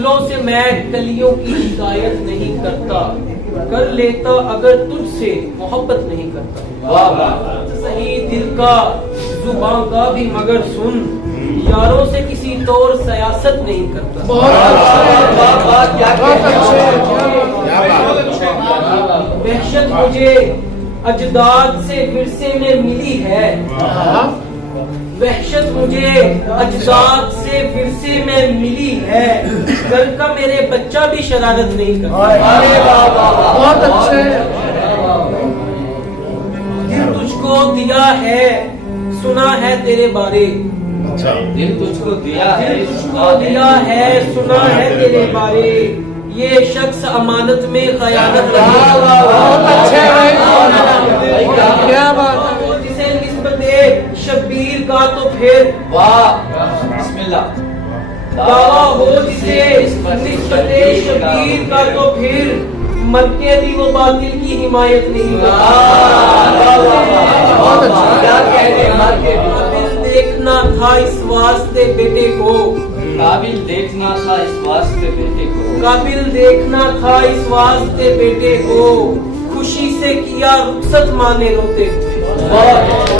پھولوں سے میں کلیوں کی شکایت نہیں کرتا، کر لیتا اگر تجھ سے محبت نہیں کرتا۔ صحیح دل کا زباں کا بھی مگر سن، یاروں سے کسی طور سیاست نہیں کرتا۔ وحشت مجھے اجداد سے ورثے میں ملی ہے، وحشت مجھے اجداد سے ورثے میں ملی ہے، گھر کا میرے بچہ بھی شرارت نہیں کرتا۔ بہت اچھے۔ دل تجھ کو دیا ہے سنا ہے تیرے بارے، دل تجھ کو دیا ہے سنا ہے تیرے بارے، یہ شخص امانت میں خیانت بہت اچھے بھائی، کیا بات ہے۔ جسے نسبت شبیر کا تو پھر بسم اللہ دعویٰ ہو، جسے نسبت شبیر کا تو پھر مکے بھی وہ باطل کی حمایت نہیں قابل دیکھنا تھا اس واسطے بیٹے کو، قابل دیکھنا تھا اس واسطے بیٹے کو، قابل دیکھنا تھا اس واسطے بیٹے کو، خوشی سے کیا رخصت مانے روتے ہوئے۔